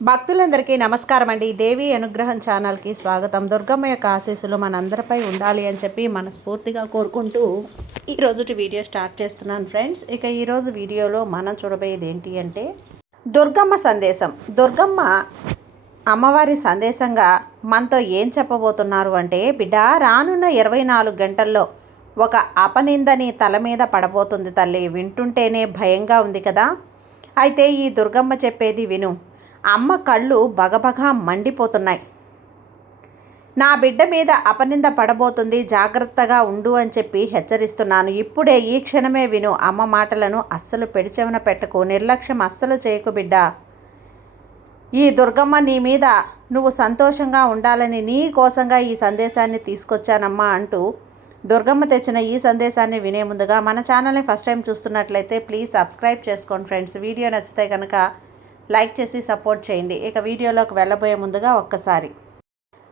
భక్తులందరికీ నమస్కారం అండి. దేవి అనుగ్రహం ఛానల్కి స్వాగతం. దుర్గమ్మ యొక్క ఆశీస్సులు మనందరిపై ఉండాలి అని చెప్పి మనస్ఫూర్తిగా కోరుకుంటూ ఈరోజుటి వీడియో స్టార్ట్ చేస్తున్నాను ఫ్రెండ్స్. ఇక ఈరోజు వీడియోలో మనం చూడబోయేది ఏంటి అంటే దుర్గమ్మ సందేశం. దుర్గమ్మ అమ్మవారి సందేశంగా మనతో ఏం చెప్పబోతున్నారు అంటే, బిడ్డ, రానున్న 24 గంటల్లో ఒక అపనిందని తల మీద పడబోతుంది తల్లి. వింటుంటేనే భయంగా ఉంది కదా. అయితే ఈ దుర్గమ్మ చెప్పేది విను. అమ్మ కళ్ళు బగబగా మండిపోతున్నాయి. నా బిడ్డ మీద అపనింద పడబోతుంది, జాగ్రత్తగా ఉండు అని చెప్పి హెచ్చరిస్తున్నాను. ఇప్పుడే ఈ క్షణమే విను. అమ్మ మాటలను అస్సలు పెడిచెవిన పెట్టకు, నిర్లక్ష్యం అస్సలు చేయకు బిడ్డ. ఈ దుర్గమ్మ నీ మీద నువ్వు సంతోషంగా ఉండాలని నీ కోసంగా ఈ సందేశాన్ని తీసుకొచ్చానమ్మా అంటూ దుర్గమ్మ తెచ్చిన ఈ సందేశాన్ని వినే ముందుగా మన ఛానల్ని ఫస్ట్ టైం చూస్తున్నట్లయితే ప్లీజ్ సబ్స్క్రైబ్ చేసుకోండి ఫ్రెండ్స్. వీడియో నచ్చితే కనుక లైక్ చేసి సపోర్ట్ చేయండి. ఇక వీడియోలోకి వెళ్ళబోయే ముందుగా ఒక్కసారి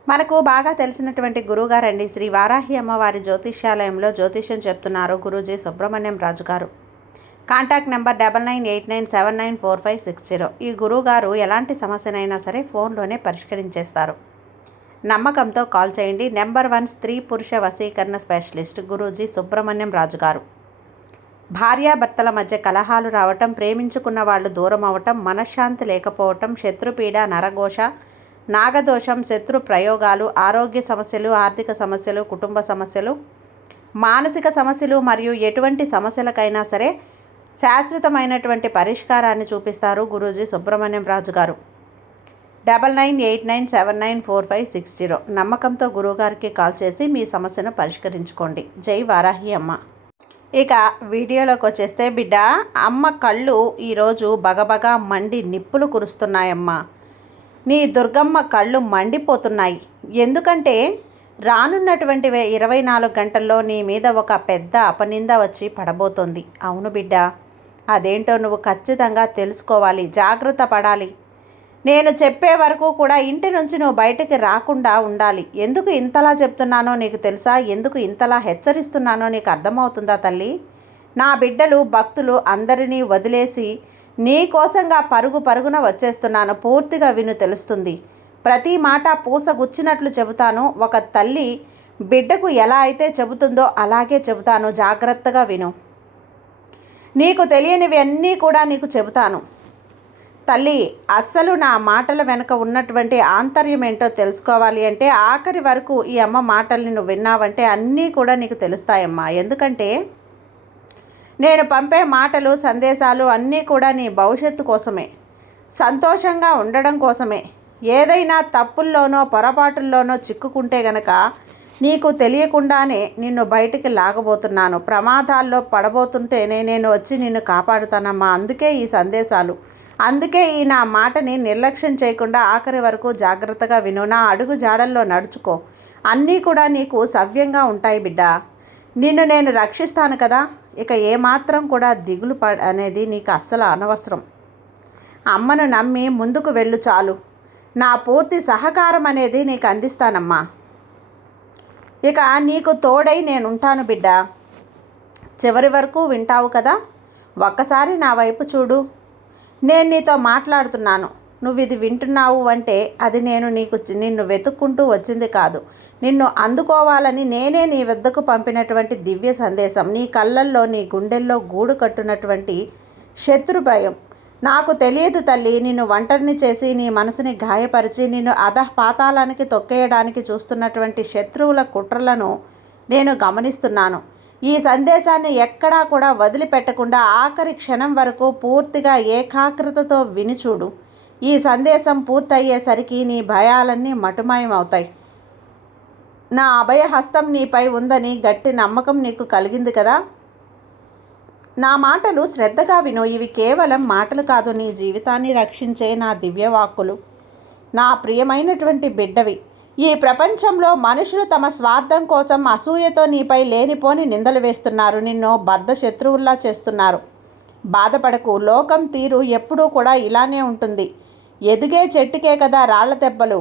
మనకు బాగా తెలిసినటువంటి గురువుగారండి, శ్రీ వారాహి అమ్మవారి జ్యోతిష్యాలయంలో జ్యోతిష్యం చెప్తున్నారు గురూజీ సుబ్రహ్మణ్యం రాజు గారు. Contact number 9989794560. ఈ గురువుగారు ఎలాంటి సమస్యనైనా సరే ఫోన్లోనే పరిష్కరించేస్తారు. నమ్మకంతో కాల్ చేయండి. నెంబర్ 1 స్త్రీ పురుష వశీకరణ స్పెషలిస్ట్ గురూజీ సుబ్రహ్మణ్యం రాజు గారు. భార్యాభర్తల మధ్య కలహాలు రావటం, ప్రేమించుకున్న వాళ్ళు దూరం అవటం, మనశ్శాంతి లేకపోవటం, శత్రుపీడ, నరఘోష, నాగదోషం, శత్రు ప్రయోగాలు, ఆరోగ్య సమస్యలు, ఆర్థిక సమస్యలు, కుటుంబ సమస్యలు, మానసిక సమస్యలు మరియు ఎటువంటి సమస్యలకైనా సరే శాశ్వతమైనటువంటి పరిష్కారాన్ని చూపిస్తారు గురూజీ సుబ్రహ్మణ్యం రాజు గారు. 9989794560. నమ్మకంతో గురువుగారికి కాల్ చేసి మీ సమస్యను పరిష్కరించుకోండి. జై వారాహి అమ్మ. ఇక వీడియోలోకి వచ్చేస్తే, బిడ్డ, అమ్మ కళ్ళు ఈరోజు బగబగా మండి నిప్పులు కురుస్తున్నాయమ్మా. నీ దుర్గమ్మ కళ్ళు మండిపోతున్నాయి. ఎందుకంటే రానున్నటువంటి 24 గంటల్లో నీ మీద ఒక పెద్ద అపనింద వచ్చి పడబోతోంది. అవును బిడ్డ, అదేంటో నువ్వు ఖచ్చితంగా తెలుసుకోవాలి, జాగ్రత్త పడాలి. నేను చెప్పే వరకు కూడా ఇంటి నుంచి నువ్వు బయటకి రాకుండా ఉండాలి. ఎందుకు ఇంతలా చెప్తున్నానో నీకు తెలుసా? ఎందుకు ఇంతలా హెచ్చరిస్తున్నానో నీకు అర్థమవుతుందా తల్లి? నా బిడ్డలు, భక్తులు అందరినీ వదిలేసి నీ కోసంగా పరుగున వచ్చేస్తున్నాను. పూర్తిగా విను, తెలుస్తుంది. ప్రతి మాట పూసగుచ్చినట్లు చెబుతాను. ఒక తల్లి బిడ్డకు ఎలా అయితే చెబుతుందో అలాగే చెబుతాను. జాగ్రత్తగా విను. నీకు తెలియనివి అన్నీ కూడా నీకు చెబుతాను తల్లి. అస్సలు నా మాటల వెనుక ఉన్నటువంటి ఆంతర్యం ఏంటో తెలుసుకోవాలి అంటే ఆఖరి వరకు ఈ అమ్మ మాటల్ని నువ్వు విన్నావంటే అన్నీ కూడా నీకు తెలుస్తాయమ్మా. ఎందుకంటే నేను పంపే మాటలు, సందేశాలు అన్నీ కూడా నీ భవిష్యత్తు కోసమే, సంతోషంగా ఉండడం కోసమే. ఏదైనా తప్పుల్లోనో పొరపాటుల్లోనో చిక్కుకుంటే గనక నీకు తెలియకుండానే నిన్ను బయటికి లాగబోతున్నాను. ప్రమాదాల్లో పడబోతుంటేనే నేను వచ్చి నిన్ను కాపాడుతానమ్మా. అందుకే ఈ సందేశాలు, అందుకే ఈ నా మాటని నిర్లక్ష్యం చేయకుండా ఆఖరి వరకు జాగ్రత్తగా విను. నా అడుగు జాడల్లో నడుచుకో. అన్నీ కూడా నీకు సవ్యంగా ఉంటాయి బిడ్డ. నిన్ను నేను రక్షిస్తాను కదా. ఇక ఏమాత్రం కూడా దిగులు అనేది నీకు అస్సలు అనవసరం. అమ్మను నమ్మి ముందుకు వెళ్ళు చాలు. నా పూర్తి సహకారం అనేది నీకు అందిస్తానమ్మా. ఇక నీకు తోడై నేనుంటాను బిడ్డ. చివరి వరకు వింటావు కదా. ఒక్కసారి నా వైపు చూడు. నేను నీతో మాట్లాడుతున్నాను. నువ్వు ఇది వింటున్నావు అంటే అది నేను నిన్ను వెతుక్కుంటూ వచ్చింది కాదు. నిన్ను అందుకోవాలని నేనే నీ వద్దకు పంపినటువంటి దివ్య సందేశం. నీ కళ్ళల్లో, నీ గుండెల్లో గూడు కట్టున్నటువంటి శత్రు భయం. నాకు తెలియదు తల్లి, నిన్ను ఒంటరిని చేసి నీ మనసుని గాయపరిచి నిన్ను పాతాళానికి తొక్కేయడానికి చూస్తున్నటువంటి శత్రువుల కుట్రలను నేను గమనిస్తున్నాను. ఈ సందేశాన్ని ఎక్కడా కూడా వదిలిపెట్టకుండా ఆఖరి క్షణం వరకు పూర్తిగా ఏకాగ్రతతో వినిచూడు. ఈ సందేశం పూర్తయ్యేసరికి నీ భయాలన్నీ మటుమాయమవుతాయి. నా అభయహస్తం నీపై ఉందని గట్టి నమ్మకం నీకు కలిగింది కదా. నా మాటలు శ్రద్ధగా విను. ఇవి కేవలం మాటలు కాదు, నీ జీవితాన్ని రక్షించే నా దివ్యవాక్కులు. నా ప్రియమైనటువంటి బిడ్డవి, ఈ ప్రపంచంలో మనుషులు తమ స్వార్థం కోసం అసూయతో నీపై లేనిపోని నిందలు వేస్తున్నారు. నిన్ను బద్ధ శత్రువుల్లా చేస్తున్నారు. బాధపడకు. లోకం తీరు ఎప్పుడూ కూడా ఇలానే ఉంటుంది. ఎదిగే చెట్టుకే కదా రాళ్ల దెబ్బలు.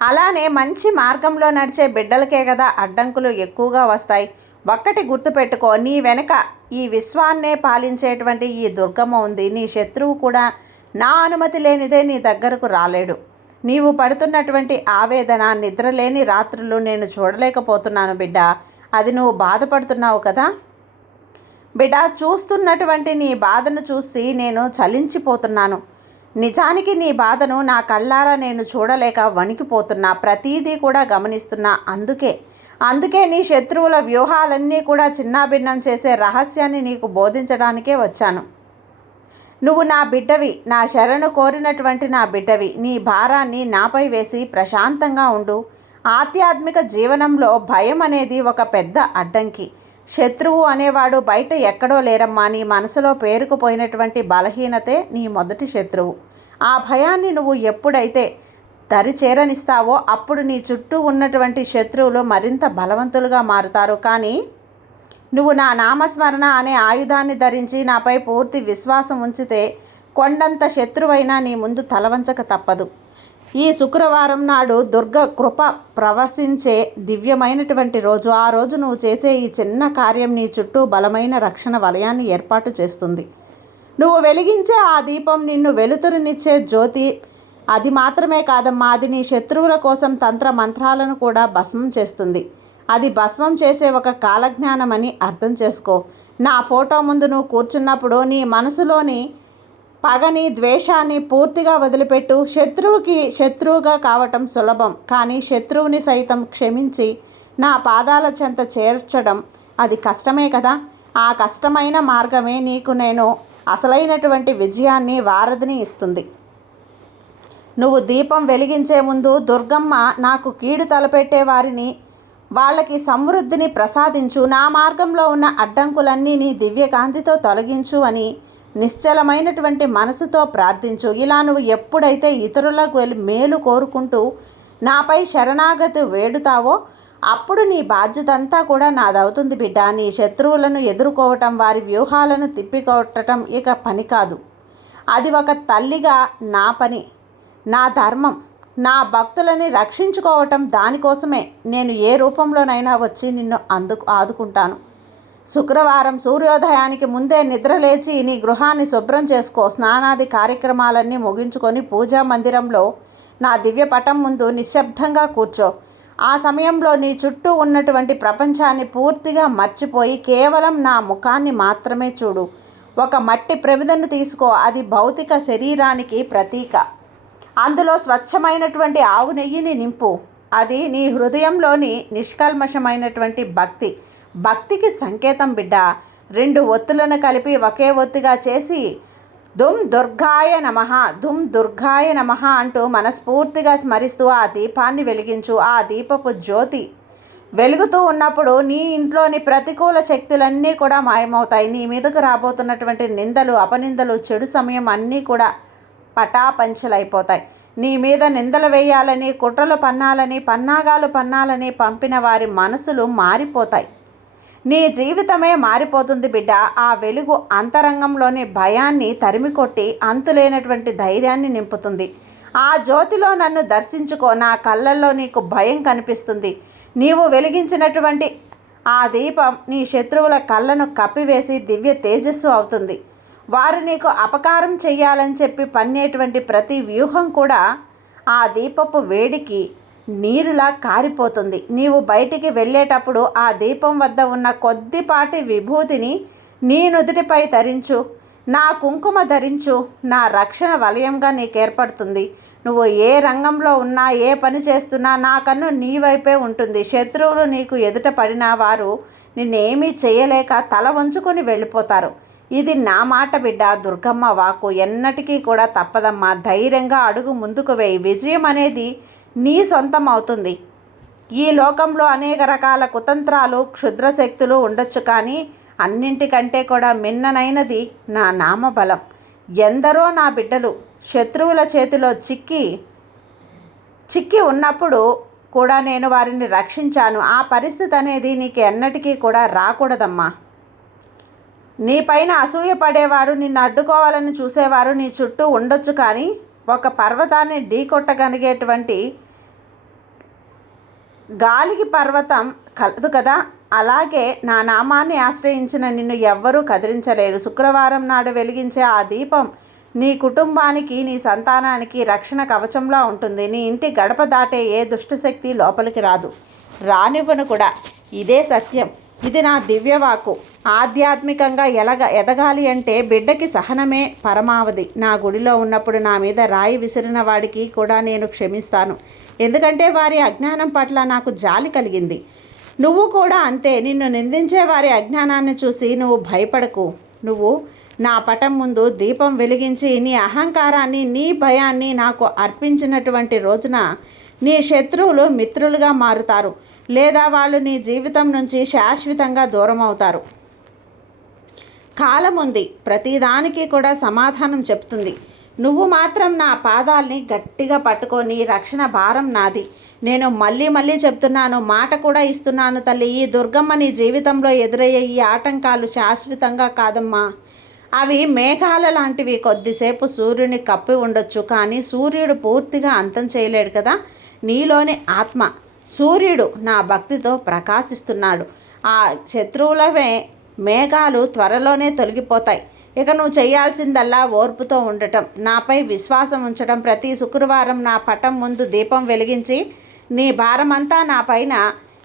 అలానే మంచి మార్గంలో నడిచే బిడ్డలకే కదా అడ్డంకులు ఎక్కువగా వస్తాయి. ఒక్కటి గుర్తుపెట్టుకో, నీ వెనక ఈ విశ్వాన్నే పాలించేటువంటి ఈ దుర్గమ్మ ఉంది. నీ శత్రువు కూడా నా అనుమతి లేనిదే నీ దగ్గరకు రాలేడు. నీవు పడుతున్నటువంటి ఆవేదన, నిద్రలేని రాత్రులు నేను చూడలేకపోతున్నాను బిడ్డ. అది నువ్వు బాధపడుతున్నావు కదా బిడ్డ. చూస్తున్నటువంటి నీ బాధను చూసి నేను చలించిపోతున్నాను. నిజానికి నీ బాధను నా కళ్ళారా నేను చూడలేక వణికిపోతున్నా. ప్రతీదీ కూడా గమనిస్తున్నా. అందుకే నీ శత్రువుల వ్యూహాలన్నీ కూడా చిన్నాభిన్నం చేసే రహస్యాన్ని నీకు బోధించడానికే వచ్చాను. నువ్వు నా బిడ్డవి, నా శరణు కోరినటువంటి నా బిడ్డవి. నీ భారాన్ని నాపై వేసి ప్రశాంతంగా ఉండు. ఆధ్యాత్మిక జీవనంలో భయం అనేది ఒక పెద్ద అడ్డంకి. శత్రువు అనేవాడు బయట ఎక్కడో లేరమ్మా. నీ మనసులో పేరుకుపోయినటువంటి బలహీనతే నీ మొదటి శత్రువు. ఆ భయాన్ని నువ్వు ఎప్పుడైతే దరిచేరనిస్తావో అప్పుడు నీ చుట్టూ ఉన్నటువంటి శత్రువులు మరింత బలవంతులుగా మారుతారు. కానీ నువ్వు నా నామస్మరణ అనే ఆయుధాన్ని ధరించి నాపై పూర్తి విశ్వాసం ఉంచితే కొండంత శత్రువైనా నీ ముందు తలవంచక తప్పదు. ఈ శుక్రవారం నాడు దుర్గ కృప ప్రవశించే దివ్యమైనటువంటి రోజు. ఆ రోజు నువ్వు చేసే ఈ చిన్న కార్యం నీ చుట్టూ బలమైన రక్షణ వలయాన్ని ఏర్పాటు చేస్తుంది. నువ్వు వెలిగించే ఆ దీపం నిన్ను వెలుతురునిచ్చే జ్యోతి. అది మాత్రమే కాదమ్మా, అది నీ శత్రువుల కోసం తంత్ర మంత్రాలను కూడా భస్మం చేస్తుంది. అది భస్మం చేసే ఒక కాలజ్ఞానమని అర్థం చేసుకో. నా ఫోటో ముందు నువ్వు కూర్చున్నప్పుడు నీ మనసులోని పగని, ద్వేషాన్ని పూర్తిగా వదిలిపెట్టు. శత్రువుకి శత్రువుగా కావటం సులభం, కానీ శత్రువుని సైతం క్షమించి నా పాదాల చెంత చేర్చడం అది కష్టమే కదా. ఆ కష్టమైన మార్గమే నీకు నేను అసలైనటువంటి విజయాన్ని, వారధిని ఇస్తుంది. నువ్వు దీపం వెలిగించే ముందు దుర్గమ్మ, నాకు కీడు తలపెట్టే వారిని, వాళ్ళకి సమృద్ధిని ప్రసాదించు, నా మార్గంలో ఉన్న అడ్డంకులన్నీ నీ దివ్యకాంతితో తొలగించు అని నిశ్చలమైనటువంటి మనసుతో ప్రార్థించు. ఇలా నువ్వు ఎప్పుడైతే ఇతరులకు మేలు కోరుకుంటూ నాపై శరణాగతి వేడుతావో అప్పుడు నీ బాధ్యత అంతా కూడా నాదవుతుంది బిడ్డ. నీ శత్రువులను ఎదుర్కోవటం, వారి వ్యూహాలను తిప్పికొట్టడం ఇక పని కాదు. అది ఒక తల్లిగా నా పని, నా ధర్మం. నా భక్తులని రక్షించుకోవటం దానికోసమే నేను ఏ రూపంలోనైనా వచ్చి నిన్ను ఆదుకుంటాను. శుక్రవారం సూర్యోదయానికి ముందే నిద్రలేచి నీ గృహాన్ని శుభ్రం చేసుకో. స్నానాది కార్యక్రమాలన్నీ ముగించుకొని పూజా మందిరంలో నా దివ్య పటం ముందు నిశ్శబ్దంగా కూర్చో. ఆ సమయంలో నీ చుట్టూ ఉన్నటువంటి ప్రపంచాన్ని పూర్తిగా మర్చిపోయి కేవలం నా ముఖాన్ని మాత్రమే చూడు. ఒక మట్టి ప్రమిదను తీసుకో. అది భౌతిక శరీరానికి ప్రతీక. అందులో స్వచ్ఛమైనటువంటి ఆవు నెయ్యిని నింపు. అది నీ హృదయంలోని నిష్కల్మషమైనటువంటి భక్తికి సంకేతం బిడ్డ. 2 ఒత్తులను కలిపి ఒకే ఒత్తిగా చేసి దుమ్ దుర్గాయ నమః అంటూ మనస్ఫూర్తిగా స్మరిస్తూ ఆ దీపాన్ని వెలిగించు. ఆ దీపపు జ్యోతి వెలుగుతూ ఉన్నప్పుడు నీ ఇంట్లోని ప్రతికూల శక్తులన్నీ కూడా మాయమవుతాయి. నీ మీదకు రాబోతున్నటువంటి నిందలు, అపనిందలు, చెడు సమయం అన్నీ కూడా పటాపంచలైపోతాయి. నీ మీద నిందలు వేయాలని, కుట్రలు పన్నాలని, పన్నాగాలు పన్నాలని పంపిన వారి మనసులు మారిపోతాయి. నీ జీవితమే మారిపోతుంది బిడ్డ. ఆ వెలుగు అంతరంగంలోని భయాన్ని తరిమికొట్టి అంతులేనటువంటి ధైర్యాన్ని నింపుతుంది. ఆ జ్యోతిలో నన్ను దర్శించుకో. నా కళ్ళల్లో నీకు భయం కనిపిస్తుంది. నీవు వెలిగించినటువంటి ఆ దీపం నీ శత్రువుల కళ్ళను కప్పివేసి దివ్య తేజస్సు అవుతుంది. వారు నీకు అపకారం చెయ్యాలని చెప్పి పన్నేటువంటి ప్రతి వ్యూహం కూడా ఆ దీపపు వేడికి నీరులా కారిపోతుంది. నీవు బయటికి వెళ్ళేటప్పుడు ఆ దీపం వద్ద ఉన్న కొద్దిపాటి విభూతిని నీ నుదుటిపై ధరించు. నా కుంకుమ ధరించు. నా రక్షణ వలయంగా నీకు ఏర్పడుతుంది. నువ్వు ఏ రంగంలో ఉన్నా, ఏ పని చేస్తున్నా నా కన్ను నీ వైపే ఉంటుంది. శత్రువులు నీకు ఎదుట పడినా వారు నిన్నేమీ చేయలేక తల వంచుకొని వెళ్ళిపోతారు. ఇది నా మాట బిడ్డ. దుర్గమ్మ వాక్కు ఎన్నటికీ కూడా తప్పదమ్మా. ధైర్యంగా అడుగు ముందుకు వేయి. విజయం అనేది నీ సొంతం అవుతుంది. ఈ లోకంలో అనేక రకాల కుతంత్రాలు, క్షుద్రశక్తులు ఉండొచ్చు, కానీ అన్నింటికంటే కూడా మిన్ననైనది నా నామబలం. ఎందరో నా బిడ్డలు శత్రువుల చేతిలో చిక్కి ఉన్నప్పుడు కూడా నేను వారిని రక్షించాను. ఆ పరిస్థితి అనేది నీకు ఎన్నటికీ కూడా రాకూడదమ్మా. నీ పైన అసూయ పడేవారు, నిన్ను అడ్డుకోవాలని చూసేవారు నీ చుట్టూ ఉండొచ్చు, కానీ ఒక పర్వతాన్ని ఢీకొట్టగలిగేటువంటి గాలికి పర్వతం కలదు కదా. అలాగే నా నామాన్ని ఆశ్రయించిన నిన్ను ఎవ్వరూ కదిలించలేరు. శుక్రవారం నాడు వెలిగించే ఆ దీపం నీ కుటుంబానికి, నీ సంతానానికి రక్షణ కవచంలా ఉంటుంది. నీ ఇంటి గడప దాటే ఏ దుష్టశక్తి లోపలికి రాదు, రానివ్వను కూడా. ఇదే సత్యం. ఇది నా దివ్యవాకు. ఆధ్యాత్మికంగా ఎదగాలి అంటే బిడ్డకి సహనమే పరమావధి. నా గుడిలో ఉన్నప్పుడు నా మీద రాయి విసిరిన వాడికి కూడా నేను క్షమిస్తాను. ఎందుకంటే వారి అజ్ఞానం పట్ల నాకు జాలి కలిగింది. నువ్వు కూడా అంతే. నిన్ను నిందించే వారి అజ్ఞానాన్ని చూసి నువ్వు భయపడకు. నువ్వు నా పటం ముందు దీపం వెలిగించి నీ అహంకారాన్ని, నీ భయాన్ని నాకు అర్పించినటువంటి రోజున నీ శత్రువులు మిత్రులుగా మారుతారు, లేదా వాళ్ళు నీ జీవితం నుంచి శాశ్వతంగా దూరం అవుతారు. కాలం ఉంది, ప్రతిదానికి కూడా సమాధానం చెప్తుంది. నువ్వు మాత్రం నా పాదాల్ని గట్టిగా పట్టుకొని, రక్షణ భారం నాది. నేను మళ్ళీ మళ్ళీ చెప్తున్నాను, మాట కూడా ఇస్తున్నాను తల్లి. ఈ దుర్గమ్మ నీ జీవితంలో ఎదురయ్యే ఈ ఆటంకాలు శాశ్వతంగా కాదమ్మా. అవి మేఘాల లాంటివి. కొద్దిసేపు సూర్యుని కప్పి ఉండొచ్చు, కానీ సూర్యుడు పూర్తిగా అంతం చేయలేడు కదా. నీలోని ఆత్మ సూర్యుడు నా భక్తితో ప్రకాశిస్తున్నాడు. ఆ శత్రువులవే మేఘాలు త్వరలోనే తొలగిపోతాయి. ఇక నువ్వు చేయాల్సిందల్లా ఓర్పుతో ఉండటం, నాపై విశ్వాసం ఉంచడం. ప్రతి శుక్రవారం నా పటం ముందు దీపం వెలిగించి నీ భారమంతా నా పైన,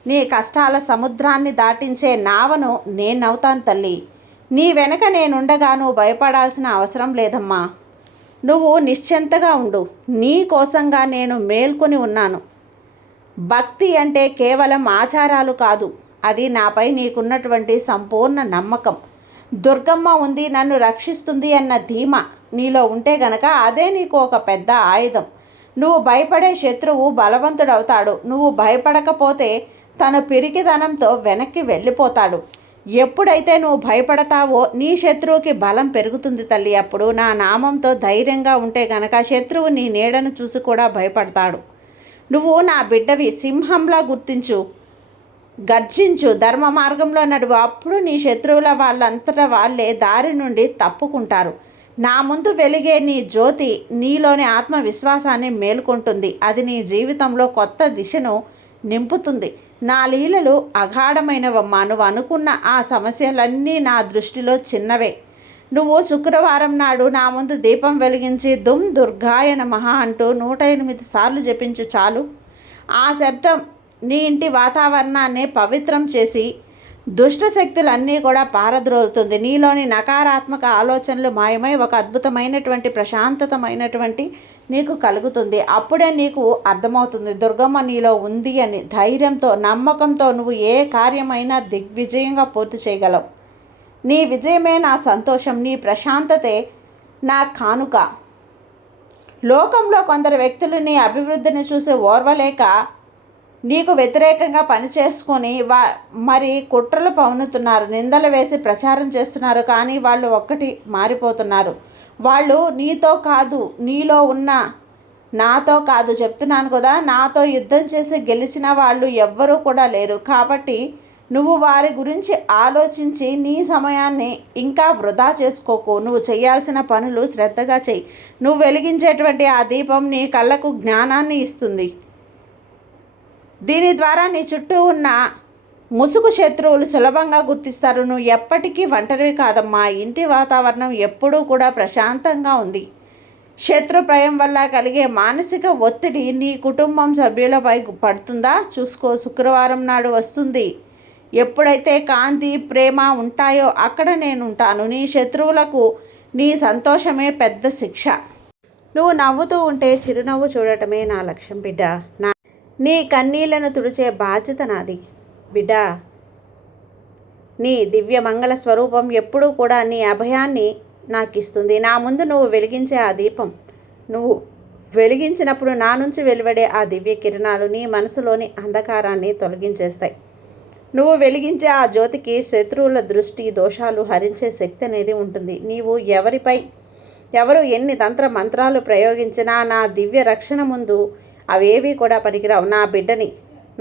నీ కష్టాల సముద్రాన్ని దాటించే నావను నేనవుతాను తల్లి. నీ వెనక నేనుండగా నువ్వు భయపడాల్సిన అవసరం లేదమ్మా. నువ్వు నిశ్చింతగా ఉండు. నీ కోసంగా నేను మేల్కొని ఉన్నాను. భక్తి అంటే కేవలం ఆచారాలు కాదు, అది నాపై నీకున్నటువంటి సంపూర్ణ నమ్మకం. దుర్గమ్మ ఉంది, నన్ను రక్షిస్తుంది అన్న ధీమా నీలో ఉంటే గనక అదే నీకు ఒక పెద్ద ఆయుధం. నువ్వు భయపడే శత్రువు బలవంతుడవుతాడు. నువ్వు భయపడకపోతే తన పిరికితనంతో వెనక్కి వెళ్ళిపోతాడు. ఎప్పుడైతే నువ్వు భయపడతావో నీ శత్రువుకి బలం పెరుగుతుంది తల్లి. అప్పుడు నా నామంతో ధైర్యంగా ఉంటే గనక శత్రువు నీ నీడను చూసి కూడా భయపడతాడు. నువ్వు నా బిడ్డవి. సింహంలా గుర్తించు, గర్జించు, ధర్మ మార్గంలో నడువు. అప్పుడు నీ శత్రువుల వాళ్ళంతటా వాళ్ళే దారి నుండి తప్పుకుంటారు. నా ముందు వెలిగే నీ జ్యోతి నీలోని ఆత్మవిశ్వాసాన్ని మేల్కొంటుంది. అది నీ జీవితంలో కొత్త దిశను నింపుతుంది. నా లీలలు అగాఢమైనవమ్మా. నువ్వు అనుకున్న ఆ సమస్యలన్నీ నా దృష్టిలో చిన్నవే. నువ్వు శుక్రవారం నాడు నా ముందు దీపం వెలిగించి దుమ్ దుర్గాయ నమః అంటూ 108 సార్లు జపించు చాలు. ఆ శబ్దం నీ ఇంటి వాతావరణాన్ని పవిత్రం చేసి దుష్టశక్తులన్నీ కూడా పారద్రోలుతుంది. నీలోని నకారాత్మక ఆలోచనలు మాయమై ఒక అద్భుతమైనటువంటి ప్రశాంతతమైనటువంటి నీకు కలుగుతుంది. అప్పుడే నీకు అర్థమవుతుంది దుర్గమ్మ నీలో ఉంది అని. ధైర్యంతో, నమ్మకంతో నువ్వు ఏ కార్యమైనా దిగ్విజయంగా పూర్తి చేయగలవు. నీ విజయమే నా సంతోషం, నీ ప్రశాంతతే నా కానుక. లోకంలో కొందరు వ్యక్తులు నీ అభివృద్ధిని చూసి ఓర్వలేక నీకు వ్యతిరేకంగా పనిచేసుకొని మరి కుట్రలు పన్నుతున్నారు, నిందలు వేసి ప్రచారం చేస్తున్నారు. కానీ వాళ్ళు ఒక్కటి మారిపోతున్నారు. వాళ్ళు నీతో కాదు, నీలో ఉన్న నాతో కాదు. చెప్తున్నాను కదా, నాతో యుద్ధం చేసి గెలిచిన వాళ్ళు ఎవ్వరూ కూడా లేరు. కాబట్టి నువ్వు వారి గురించి ఆలోచించి నీ సమయాన్ని ఇంకా వృధా చేసుకోకు. నువ్వు చేయాల్సిన పనులు శ్రద్ధగా చెయ్యి. నువ్వు వెలిగించేటువంటి ఆ దీపం నీ కళ్ళకు జ్ఞానాన్ని ఇస్తుంది. దీని ద్వారా నీ చుట్టూ ఉన్న ముసుగు శత్రువులు సులభంగా గుర్తిస్తారు. నువ్వు ఎప్పటికీ ఒంటరివి కాదమ్మా. ఇంటి వాతావరణం ఎప్పుడూ కూడా ప్రశాంతంగా ఉంది. శత్రు భయం వల్ల కలిగే మానసిక ఒత్తిడి నీ కుటుంబం సభ్యులపై పడుతుందా చూసుకో. శుక్రవారం నాడు వస్తుంది. ఎప్పుడైతే కాంతి, ప్రేమ ఉంటాయో అక్కడ నేను ఉంటాను. నీ శత్రువులకు నీ సంతోషమే పెద్ద శిక్ష. నువ్వు నవ్వుతూ ఉంటే చిరునవ్వు చూడటమే నా లక్ష్యం బిడ్డ. నీ కన్నీళ్లను తుడిచే బాధ్యత నాది బిడ్డ. నీ దివ్య మంగళ స్వరూపం ఎప్పుడూ కూడా నీ అభయాన్ని నాకు ఇస్తుంది. నా ముందు నువ్వు వెలిగించే ఆ దీపం, నువ్వు వెలిగించినప్పుడు నా నుంచి వెలువడే ఆ దివ్య కిరణాలు నీ మనసులోని అంధకారాన్ని తొలగించేస్తాయి. నువ్వు వెలిగించే ఆ జ్యోతికి శత్రువుల దృష్టి దోషాలు హరించే శక్తి అనేది ఉంటుంది. నీవు ఎవరు ఎన్ని తంత్ర మంత్రాలు ప్రయోగించినా నా దివ్య రక్షణ ముందు అవేవి కూడా పనికిరావు. నా బిడ్డని,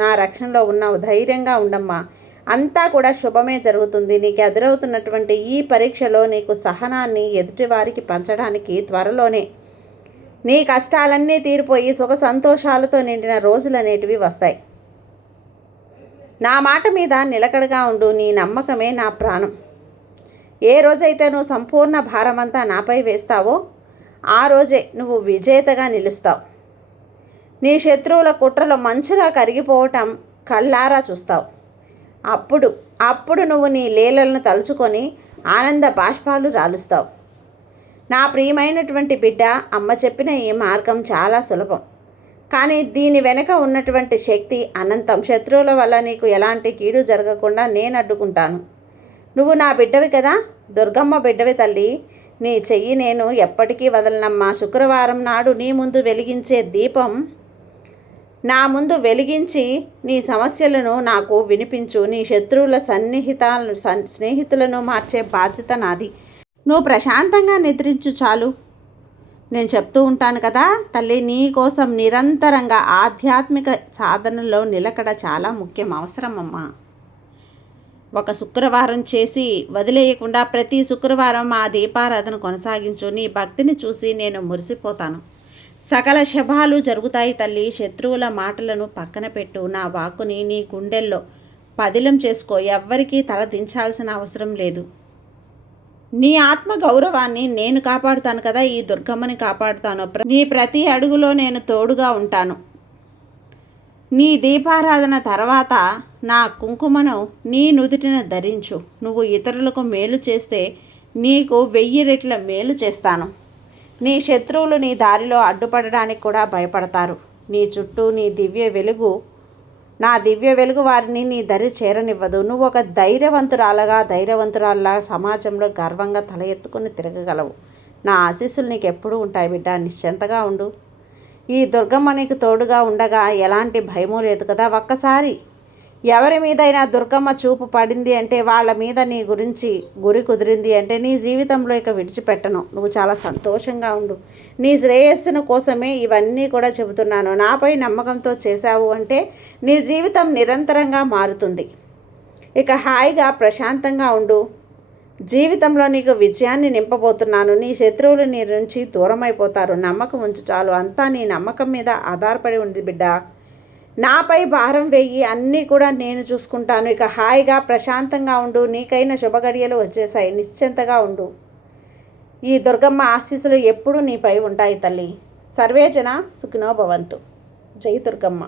నా రక్షణలో ఉన్నావు. ధైర్యంగా ఉండమ్మా. అంతా కూడా శుభమే జరుగుతుంది. నీకు ఎదురవుతున్నటువంటి ఈ పరీక్షలో నీకు సహనాన్ని ఎదుటివారికి పంచడానికి త్వరలోనే నీ కష్టాలన్నీ తీరిపోయి సుఖ సంతోషాలతో నిండిన రోజులు అనేటివి వస్తాయి. నా మాట మీద నిలకడగా ఉండు. నీ నమ్మకమే నా ప్రాణం. ఏ రోజైతే నువ్వు సంపూర్ణ భారమంతా నాపై వేస్తావో ఆ రోజే నువ్వు విజేతగా నిలుస్తావు. నీ శత్రువుల కుట్రలు మంచులా కరిగిపోవటం కళ్ళారా చూస్తావు. అప్పుడు నువ్వు నీ లీలలను తలుచుకొని ఆనంద బాష్పాలు రాలుస్తావు. నా ప్రియమైనటువంటి బిడ్డ, అమ్మ చెప్పిన ఈ మార్గం చాలా సులభం, కానీ దీని వెనుక ఉన్నటువంటి శక్తి అనంతం. శత్రువుల వల్ల నీకు ఎలాంటి కీడు జరగకుండా నేను అడ్డుకుంటాను. నువ్వు నా బిడ్డవి కదా, దుర్గమ్మ బిడ్డవి తల్లి. నీ చెయ్యి నేను ఎప్పటికీ వదలనమ్మా. శుక్రవారం నాడు నీ ముందు వెలిగించే దీపం నా ముందు వెలిగించి నీ సమస్యలను నాకు వినిపించు. నీ శత్రువుల స్నేహితులను మార్చే బాధ్యత నాది. నువ్వు ప్రశాంతంగా నిద్రించు చాలు. నేను చెప్తూ ఉంటాను కదా తల్లి, నీ కోసం నిరంతరంగా ఆధ్యాత్మిక సాధనలో నిలకడ చాలా ముఖ్యం, అవసరమమ్మా. ఒక శుక్రవారం చేసి వదిలేయకుండా ప్రతి శుక్రవారం ఆ దీపారాధన కొనసాగించు. నీ భక్తిని చూసి నేను మురిసిపోతాను. సకల శుభాలు జరుగుతాయి తల్లి. శత్రువుల మాటలను పక్కన పెట్టు. నా వాక్కుని నీ గుండెల్లో పదిలం చేసుకో. ఎవ్వరికీ తల దించాల్సిన అవసరం లేదు. నీ ఆత్మ గౌరవాన్ని నేను కాపాడుతాను కదా, ఈ దుర్గమ్మని కాపాడుతాను. నీ ప్రతి అడుగులో నేను తోడుగా ఉంటాను. నీ దీపారాధన తర్వాత నా కుంకుమను నీ నుదుటిన ధరించు. నువ్వు ఇతరులకు మేలు చేస్తే నీకు 1000 రెట్ల మేలు చేస్తాను. నీ శత్రువులు నీ దారిలో అడ్డుపడడానికి కూడా భయపడతారు. నీ చుట్టూ నా దివ్య వెలుగు వారిని నీ దరి చేరనివ్వదు. నువ్వు ఒక ధైర్యవంతురాల్లా సమాజంలో గర్వంగా తల ఎత్తుకుని తిరగగలవు. నా ఆశీస్సులు నీకు ఎప్పుడూ ఉంటాయి బిడ్డ, నిశ్చింతగా ఉండు. ఈ దుర్గమ్మ నీకు తోడుగా ఉండగా ఎలాంటి భయమూ లేదు కదా. ఒక్కసారి ఎవరి మీదైనా దుర్గమ్మ చూపు పడింది అంటే, వాళ్ళ మీద నీ గురి కుదిరింది అంటే నీ జీవితంలో ఇక విడిచిపెట్టను. నువ్వు చాలా సంతోషంగా ఉండు. నీ శ్రేయస్సును కోసమే ఇవన్నీ కూడా చెబుతున్నాను. నాపై నమ్మకంతో చేశావు అంటే నీ జీవితం నిరంతరంగా మారుతుంది. ఇక హాయిగా ప్రశాంతంగా ఉండు. జీవితంలో నీకు విజయాన్ని నింపబోతున్నాను. నీ శత్రువులు నీ నుంచి దూరమైపోతారు. నమ్మకం ఉంచు చాలు. అంతా నీ నమ్మకం మీద ఆధారపడి ఉంది బిడ్డ. నాపై భారం వేయి, అన్నీ కూడా నేను చూసుకుంటాను. ఇక హాయిగా ప్రశాంతంగా ఉండు. నీకైన శుభగడియలు వచ్చేసాయి. నిశ్చింతగా ఉండు. ఈ దుర్గమ్మ ఆశీస్సులు ఎప్పుడూ నీపై ఉంటాయి తల్లి. సర్వేజన సుఖినో భవంతు. జై దుర్గమ్మ.